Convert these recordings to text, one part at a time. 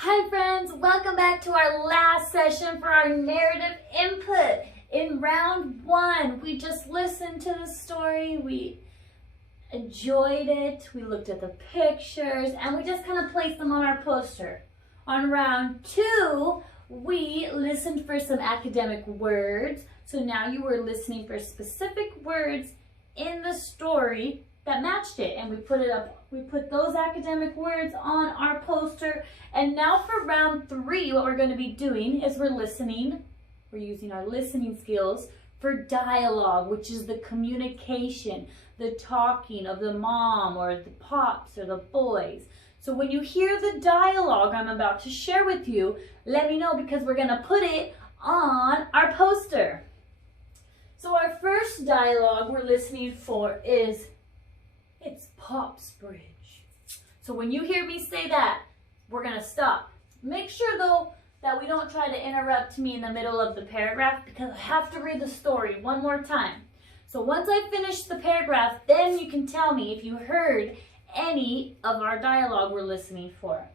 Hi friends, welcome back to our last session for our narrative input. In round one, we just listened to the story, we enjoyed it, we looked at the pictures, and we just kind of placed them on our poster. On round two, we listened for some academic words. So now you were listening for specific words in the story that matched it, and we put it up. We put those academic words on our poster. And now for round three, what we're going to be doing is we're listening. We're using our listening skills for dialogue, which is the communication, the talking of the mom or the pops or the boys. So when you hear the dialogue I'm about to share with you, let me know, because we're going to put it on our poster. So our first dialogue we're listening for is, "It's Pop's bridge." So when you hear me say that, we're going to stop. Make sure though that we don't try to interrupt me in the middle of the paragraph, because I have to read the story one more time. So once I finish the paragraph, then you can tell me if you heard any of our dialogue we're listening for.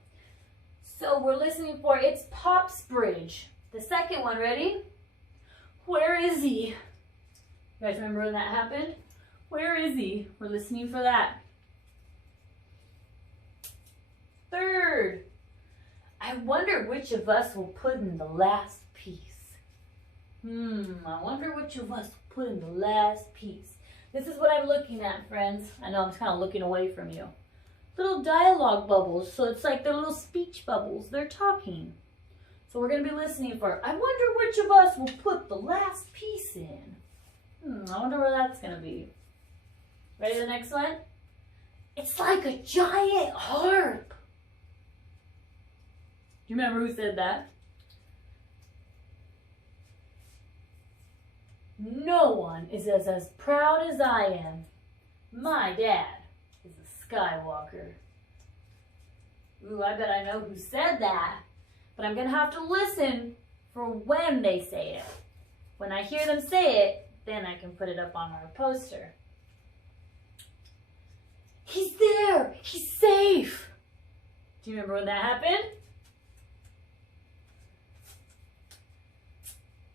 So we're listening for "It's Pop's bridge." The second one, ready? "Where is he?" You guys remember when that happened? Where is he? We're listening for that. Third, "I wonder which of us will put in the last piece." I wonder which of us will put in the last piece. This is what I'm looking at, friends. I know I'm kind of looking away from you. Little dialogue bubbles. So it's like they're little speech bubbles. They're talking. So we're going to be listening for, "I wonder which of us will put the last piece in." I wonder where that's going to be. Ready for the next one? "It's like a giant harp." Do you remember who said that? "No one is as proud as I am. My dad is a Skywalker." Ooh, I bet I know who said that. But I'm going to have to listen for when they say it. When I hear them say it, then I can put it up on our poster. "He's there! He's safe!" Do you remember when that happened?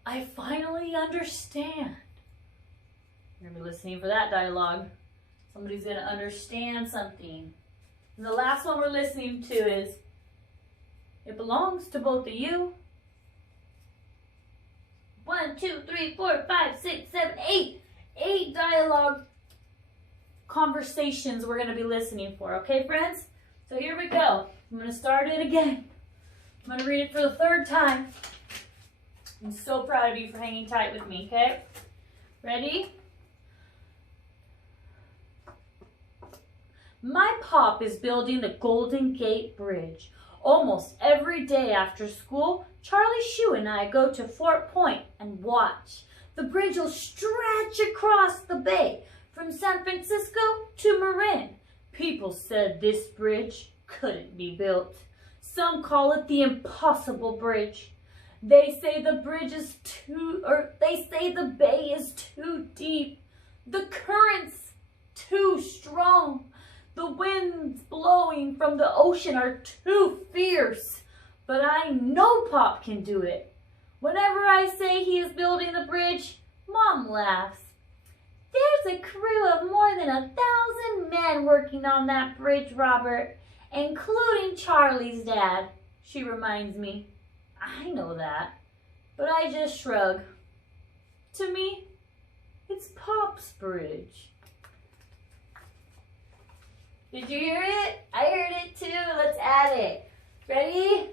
"I finally understand." You're going to be listening for that dialogue. Somebody's going to understand something. And the last one we're listening to is, "It belongs to both of you." 1, 2, 3, 4, 5, 6, 7, 8. 8 dialogue conversations we're going to be listening for. Okay, friends? So here we go. I'm going to start it again. I'm going to read it for the third time. I'm so proud of you for hanging tight with me, okay? Ready? "My pop is building the Golden Gate Bridge. Almost every day after school, Charlie Shue and I go to Fort Point and watch. The bridge will stretch across the bay from San Francisco to Marin. People said this bridge couldn't be built. Some call it the Impossible Bridge. They say the bay is too deep. The current's too strong. The winds blowing from the ocean are too fierce. But I know Pop can do it. Whenever I say he is building the bridge, Mom laughs. There's a crew of more than 1,000 men working on that bridge, Robert, including Charlie's dad," she reminds me. I know that, but I just shrug. To me, it's Pop's bridge. Did you hear it? I heard it too. Let's add it. Ready?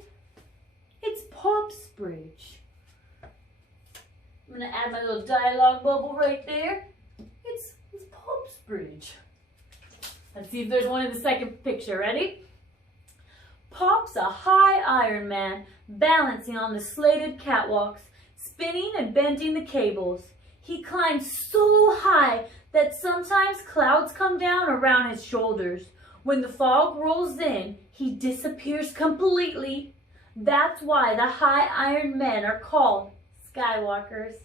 It's Pop's bridge. I'm going to add my little dialogue bubble right there. It's Pop's bridge. Let's see if there's one in the second picture. Ready? "Pop's a high Iron Man, balancing on the slated catwalks, spinning and bending the cables. He climbs so high that sometimes clouds come down around his shoulders. When the fog rolls in, he disappears completely. That's why the high Iron Men are called Skywalkers.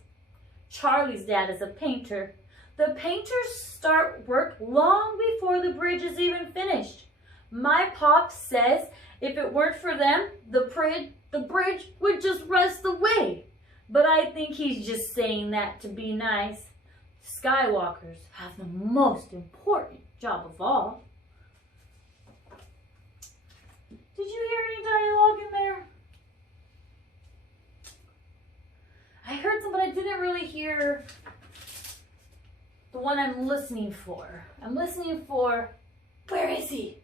Charlie's dad is a painter. The painters start work long before the bridge is even finished. My pop says if it weren't for them, the bridge would just rust away. But I think he's just saying that to be nice. Skywalkers have the most important job of all. Did you hear any dialogue in there? I heard some, but I didn't really hear the one I'm listening for. I'm listening for, where is he?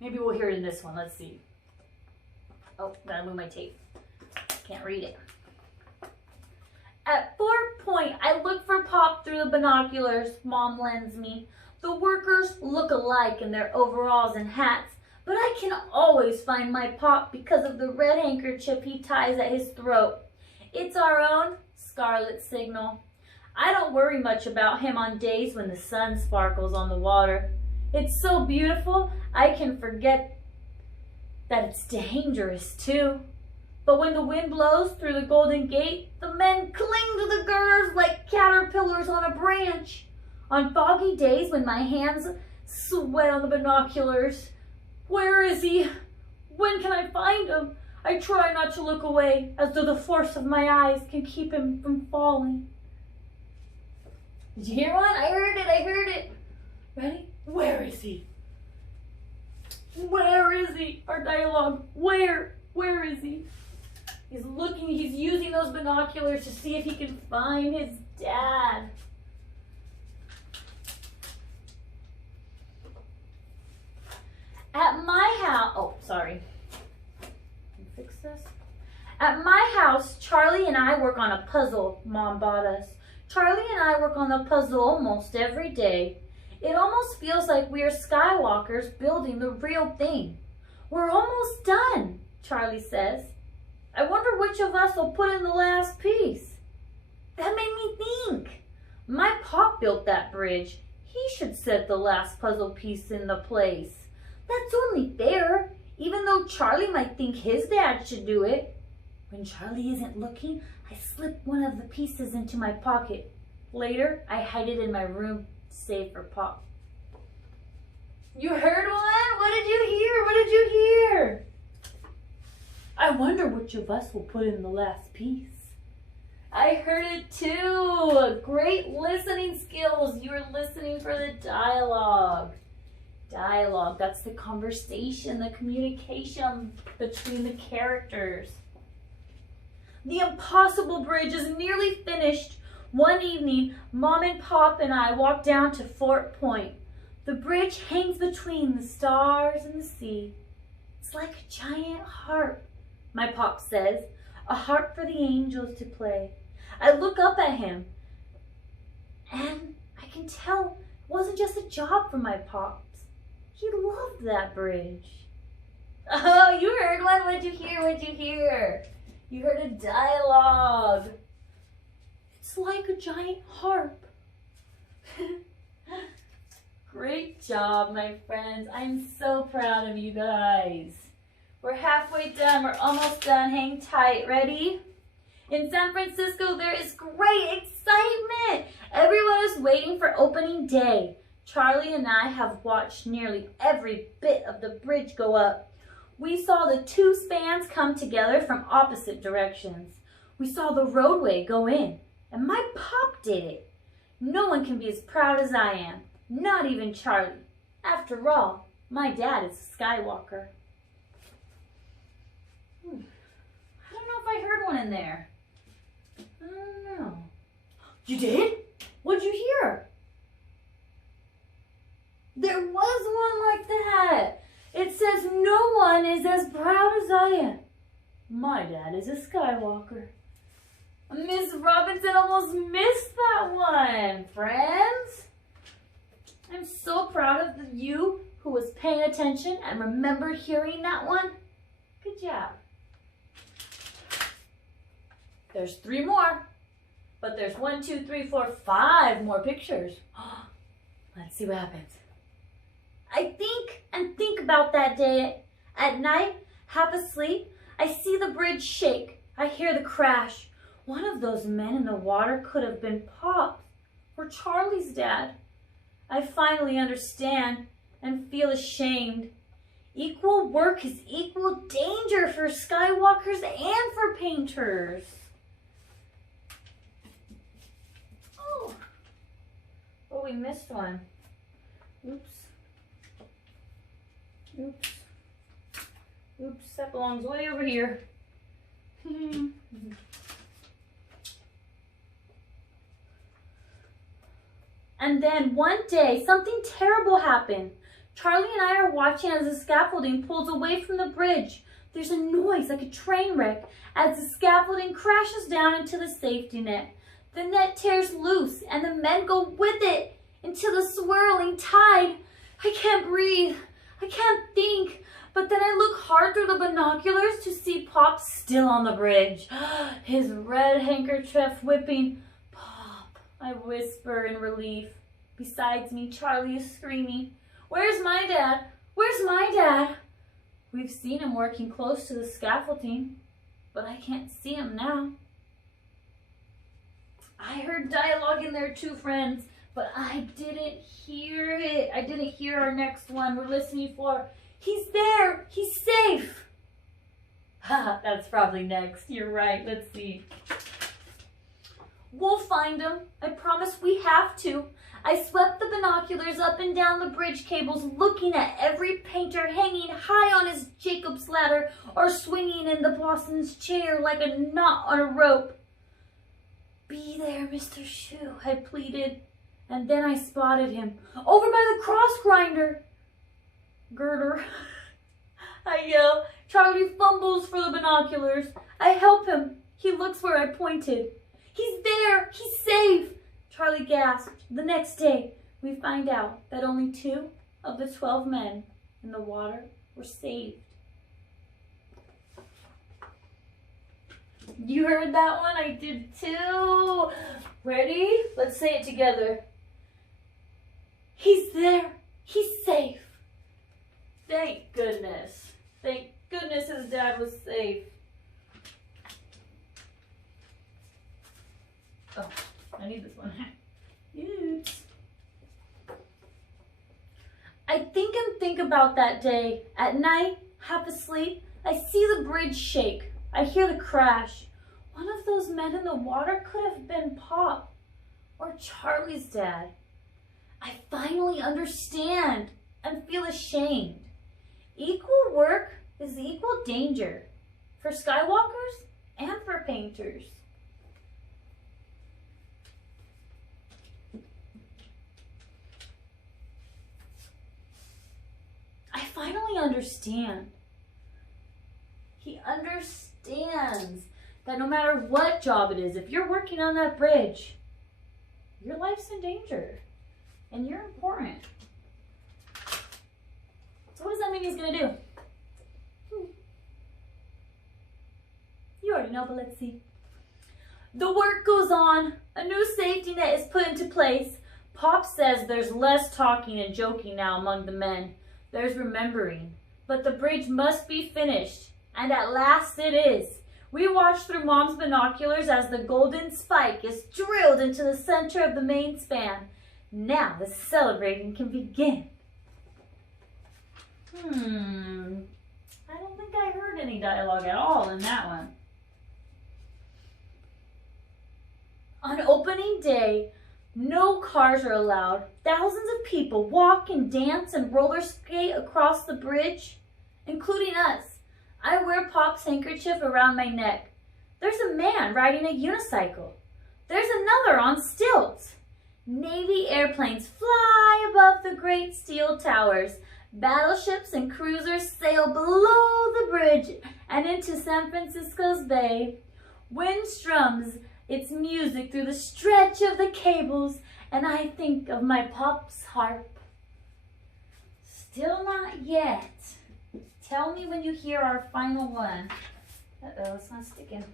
Maybe we'll hear it in this one. Let's see. Oh, gotta move my tape. Can't read it. At Fort Point, I look for Pop through the binoculars Mom lends me. The workers look alike in their overalls and hats, but I can always find my Pop because of the red handkerchief he ties at his throat. It's our own Scarlet Signal. I don't worry much about him on days when the sun sparkles on the water. It's so beautiful, I can forget that it's dangerous too. But when the wind blows through the Golden Gate, the men cling to the girders like caterpillars on a branch. On foggy days when my hands sweat on the binoculars, where is he? When can I find him? I try not to look away, as though the force of my eyes can keep him from falling. Did you hear one? I heard it. Ready? Where is he? Where is he? Our dialogue. Where is he? He's using those binoculars to see if he can find his dad. At my house, oh, sorry. Can you fix this? At my house, Charlie and I work on a puzzle Mom bought us. Charlie and I work on the puzzle almost every day. It almost feels like we are Skywalkers building the real thing. We're almost done, Charlie says. I wonder which of us will put in the last piece. That made me think. My Pop built that bridge. He should set the last puzzle piece in the place. That's only fair, even though Charlie might think his dad should do it. When Charlie isn't looking, I slip one of the pieces into my pocket. Later, I hide it in my room, save for Pop. You heard one? What did you hear? What did you hear? I wonder which of us will put in the last piece. I heard it too. Great listening skills. You were listening for the dialogue. Dialogue, that's the conversation, the communication between the characters. The impossible bridge is nearly finished. One evening, Mom and Pop and I walked down to Fort Point. The bridge hangs between the stars and the sea. It's like a giant harp, my Pop says, a harp for the angels to play. I look up at him, and I can tell it wasn't just a job for my Pops. He loved that bridge. Oh, you heard one. What'd you hear? What'd you hear? You heard a dialogue. It's like a giant harp. Great job, my friends. I'm so proud of you guys. We're halfway done. We're almost done. Hang tight. Ready? In San Francisco, there is great excitement. Everyone is waiting for opening day. Charlie and I have watched nearly every bit of the bridge go up. We saw the two spans come together from opposite directions. We saw the roadway go in, and my Pop did it. No one can be as proud as I am, not even Charlie. After all, my dad is a Skywalker. I don't know if I heard one in there. I don't know. You did? What'd you hear? There was one like that. It says, no one is as proud as I am. My dad is a Skywalker. Miss Robinson almost missed that one, friends. I'm so proud of you who was paying attention and remembered hearing that one. Good job. There's 3 more, but there's 1, 2, 3, 4, 5 more pictures. Let's see what happens. I think about that day. At night, half asleep, I see the bridge shake. I hear the crash. One of those men in the water could have been Pop or Charlie's dad. I finally understand and feel ashamed. Equal work is equal danger for skywalkers and for painters. Oh, we missed one. Oops. Oops. Oops, that belongs way over here. And then one day, something terrible happened. Charlie and I are watching as the scaffolding pulls away from the bridge. There's a noise like a train wreck as the scaffolding crashes down into the safety net. The net tears loose and the men go with it into the swirling tide. I can't breathe. I can't think. But then I look hard through the binoculars to see Pop still on the bridge. His red handkerchief whipping. Pop, I whisper in relief. Besides me, Charlie is screaming, "Where's my dad? Where's my dad?" We've seen him working close to the scaffolding, but I can't see him now. I heard dialogue in there too, friends, but I didn't hear it. I didn't hear our next one we're listening for. He's there. He's safe. Haha, that's probably next. You're right. Let's see. We'll find him. I promise we have to. I swept the binoculars up and down the bridge cables, looking at every painter hanging high on his Jacob's ladder or swinging in the boss's chair like a knot on a rope. "Be there, Mr. Shu," I pleaded. And then I spotted him over by the cross girder. I yell. Charlie fumbles for the binoculars. I help him. He looks where I pointed. "He's there. He's safe," Charlie gasped. The next day, we find out that only 2 of the 12 men in the water were saved. You heard that one? I did too. Ready? Let's say it together. He's there. He's safe. Thank goodness. Thank goodness his dad was safe. Oh, I need this one. Oops. I think about that day. At night, half asleep, I see the bridge shake. I hear the crash. One of those men in the water could have been Pop or Charlie's dad. I finally understand and feel ashamed. Equal work is equal danger for skywalkers and for painters. I finally understand. He understands that no matter what job it is, if you're working on that bridge, your life's in danger and you're important. So what does that mean he's gonna do? You already know, but let's see. The work goes on. A new safety net is put into place. Pop says there's less talking and joking now among the men. There's remembering. But the bridge must be finished. And at last it is. We watch through Mom's binoculars as the golden spike is drilled into the center of the main span. Now the celebrating can begin. I don't think I heard any dialogue at all in that one. On opening day, no cars are allowed. Thousands of people walk and dance and roller skate across the bridge, including us. I wear Pop's handkerchief around my neck. There's a man riding a unicycle. There's another on stilts. Navy airplanes fly above the great steel towers. Battleships and cruisers sail below the bridge and into San Francisco's bay. Wind strums its music through the stretch of the cables, and I think of my Pop's harp. Still not yet. Tell me when you hear our final one. Uh-oh, it's not sticking.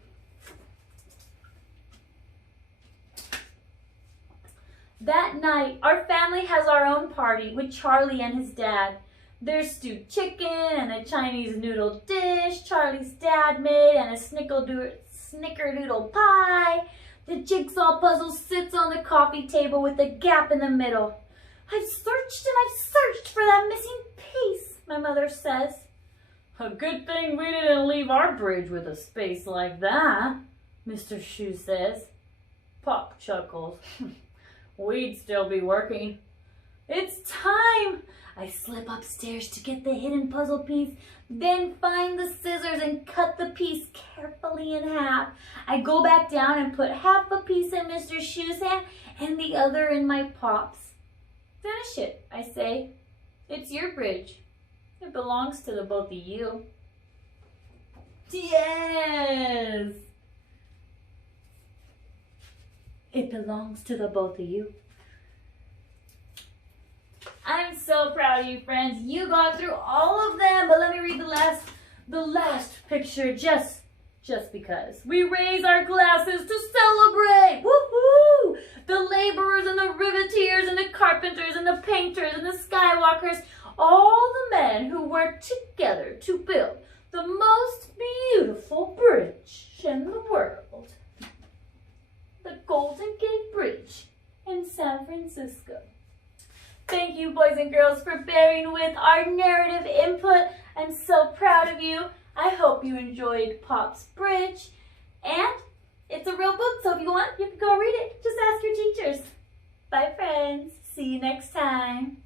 That night, our family has our own party with Charlie and his dad. There's stewed chicken and a Chinese noodle dish Charlie's dad made and a snickerdoodle pie. The jigsaw puzzle sits on the coffee table with a gap in the middle. I've searched and I've searched for that missing piece, my mother says. A good thing we didn't leave our bridge with a space like that, Mr. Shoe says. Pop chuckles. We'd still be working. It's time! I slip upstairs to get the hidden puzzle piece, then find the scissors and cut the piece carefully in half. I go back down and put half a piece in Mr. Shoe's hand and the other in my Pop's. Finish it, I say. It's your bridge. It belongs to the both of you. Yes! It belongs to the both of you. I'm so proud of you, friends. You got through all of them, but let me read the last picture just because. We raise our glasses to celebrate. Woohoo! The laborers and the riveteers and the carpenters and the painters and the skywalkers, all the men who work together to build the most beautiful bridge in the world. The Golden Gate Bridge in San Francisco. Thank you, boys and girls, for bearing with our narrative input. I'm so proud of you. I hope you enjoyed Pop's Bridge. And it's a real book, so if you want, you can go read it. Just ask your teachers. Bye, friends. See you next time.